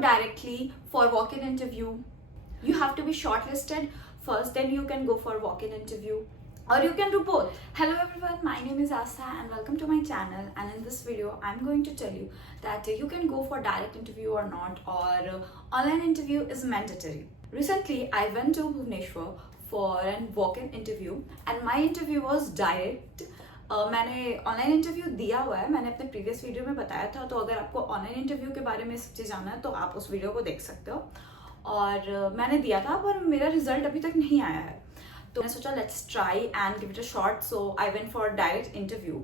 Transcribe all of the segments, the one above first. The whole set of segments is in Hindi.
directly for walk-in interview. You have to be shortlisted first, then you can go for walk-in interview, or you can do both. Hello everyone, my name is Asa and welcome to my channel. And in this video I'm going to tell you that you can go for direct interview or not, or online interview is mandatory. Recently I went to Bhubaneswar for an walk-in interview and my interview was direct. मैंने ऑनलाइन इंटरव्यू दिया हुआ है, मैंने अपने प्रीवियस वीडियो में बताया था, तो अगर आपको ऑनलाइन इंटरव्यू के बारे में सब चीज़ जानना है तो आप उस वीडियो को देख सकते हो. और मैंने दिया था पर मेरा रिजल्ट अभी तक नहीं आया है, तो मैंने सोचा let's try and give it a shot. So I went for direct interview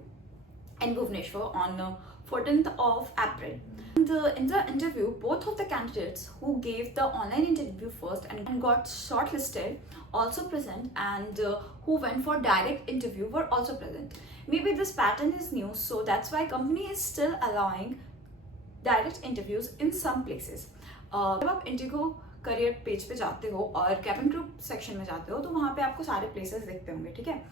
in Bhubaneswar on 14th of April. In the interview, both of the candidates who gave the online interview first and got shortlisted also present, and who went for direct interview were also present. Maybe this pattern is new, so that's why company is still allowing direct interviews in some places. जब आप इंडिगो करियर पेज पे जाते हो और कैबिन क्रू सेक्शन में जाते हो तो वहाँ पे आपको सारे प्लेसेस दिखते होंगे, ठीक है.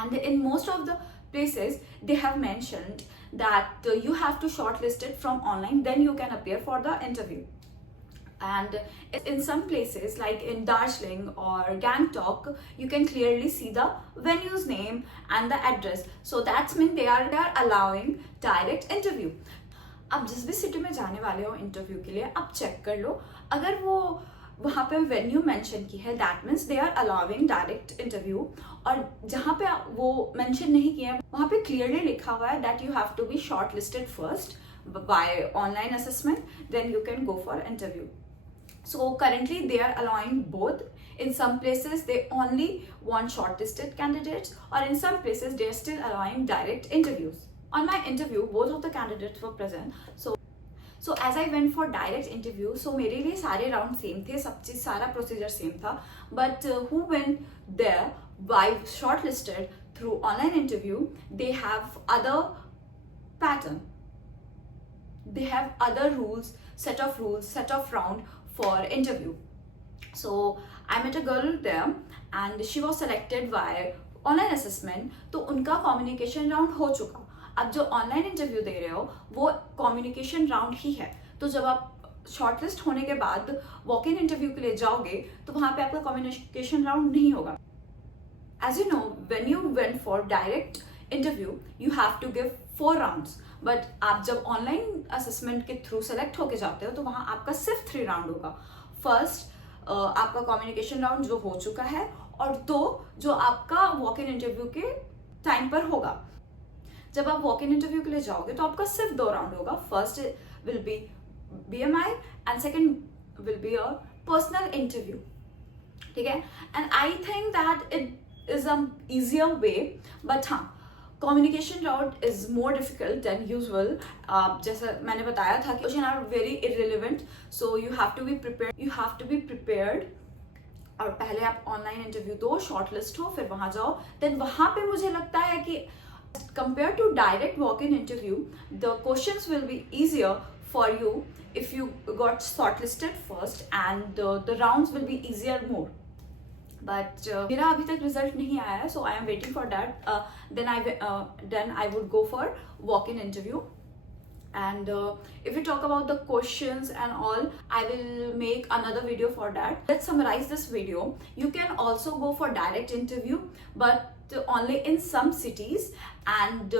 And in most of the places they have mentioned that you have to shortlist it from online, then you can appear for the interview. And in some places like in Darjeeling or Gangtok, you can clearly see the venue's name and the address, so that's mean they are allowing direct interview. आप जिस भी सिटी में जाने वाले हो इंटरव्यू के लिए आप चेक कर लो, अगर वो वहाँ पे वेन्यू मेंशन की है that means they are allowing direct interview. और जहाँ पे वो मेंशन नहीं किया है वहाँ पे क्लियरली लिखा हुआ है that you have to be shortlisted first by online assessment, then you can go for interview. So currently they are allowing both. In some places they only want shortlisted candidates, or in some places they are still allowing direct interviews. On my interview both of the candidates were present. So as I went for direct interview, so मेरे लिए सारे राउंड सेम थे, सब चीज़ सारा प्रोसीजर सेम था. But who went there by shortlisted through online interview, they have other pattern. They have other rules, set of round for interview. So I met a girl there and she was selected by online assessment. तो उनका communication round हो चुका. अब जो ऑनलाइन इंटरव्यू दे रहे हो वो कम्युनिकेशन राउंड ही है. तो जब आप शॉर्टलिस्ट होने के बाद वॉक इन इंटरव्यू के लिए जाओगे तो वहां पे आपका कम्युनिकेशन राउंड नहीं होगा. As you know, when you went for direct interview you have to give 4 rounds, but आप जब ऑनलाइन असेसमेंट के थ्रू सेलेक्ट होके जाते हो तो वहां आपका सिर्फ 3 राउंड होगा. फर्स्ट आपका कम्युनिकेशन राउंड जो हो चुका है, और 2 जो आपका वॉक इन इंटरव्यू के टाइम पर होगा. जब आप वॉक इन इंटरव्यू के लिए जाओगे तो आपका सिर्फ 2 राउंड होगा. First will be BMI and second will be a personal interview, ठीक है. And I think that it is a easier way, but हाँ, communication round is more difficult than usual. जैसा मैंने बताया था कि question are very irrelevant, so you have to be prepared. और पहले आप ऑनलाइन इंटरव्यू दो, शॉर्टलिस्ट हो, फिर वहां जाओ. देन वहां पे मुझे लगता है कि compared to direct walk-in interview, the questions will be easier for you if you got shortlisted first, and the rounds will be easier more. But मेरा अभी तक रिजल्ट नहीं आया है, so I am waiting for that. Then I would go for walk-in interview. And if we talk about the questions and all, I will make another video for that. Let's summarize this video. You can also go for direct interview, but only in some cities, and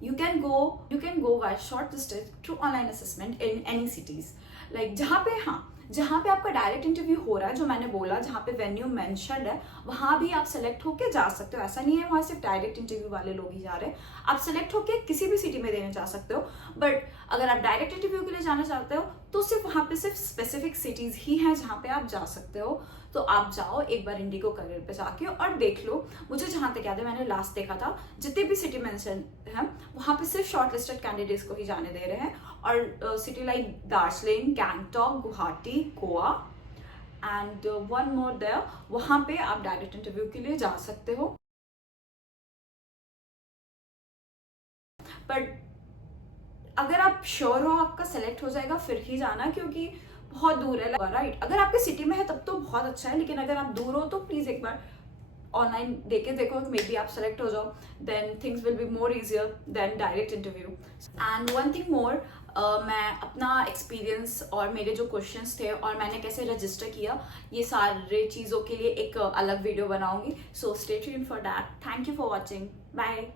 you can go by shortlisted through online assessment in any cities. Like जहाँ पे आपका डायरेक्ट इंटरव्यू हो रहा है, जो मैंने बोला जहाँ पे वेन्यू मेंशन्ड है वहाँ भी आप सेलेक्ट होके जा सकते हो. ऐसा नहीं है वहाँ सिर्फ डायरेक्ट इंटरव्यू वाले लोग ही जा रहे हैं, आप सेलेक्ट होके किसी भी सिटी में देने जा सकते हो. बट अगर आप डायरेक्ट इंटरव्यू के लिए जाना चाहते हो तो सिर्फ वहाँ पे सिर्फ स्पेसिफिक सिटीज ही हैं जहाँ पे आप जा सकते हो. तो आप जाओ एक बार इंडिगो करियर पे जाके और देख लो. मुझे जहाँ तक याद है मैंने लास्ट देखा था जितने भी सिटी मेंशन है वहाँ पे सिर्फ शॉर्टलिस्टेड कैंडिडेट्स को ही जाने दे रहे हैं. और city like Darjeeling, Gangtok, Guwahati, Goa and one more there, वहाँ पे आप डायरेक्ट इंटरव्यू के लिए जा सकते हो. बट अगर आप श्योर हो आपका सेलेक्ट हो जाएगा फिर ही जाना, क्योंकि बहुत दूर है, राइट. अगर आपके सिटी में है तब तो बहुत अच्छा है, लेकिन अगर आप दूर हो तो प्लीज एक बार ऑनलाइन देके देखो, मे बी आप सेलेक्ट हो जाओ, then things will be more easier than direct interview. And one thing more, मैं अपना एक्सपीरियंस और मेरे जो क्वेश्चंस थे और मैंने कैसे रजिस्टर किया, ये सारे चीज़ों के लिए एक अलग वीडियो बनाऊंगी. So stay tuned for that. Thank you for watching. Bye.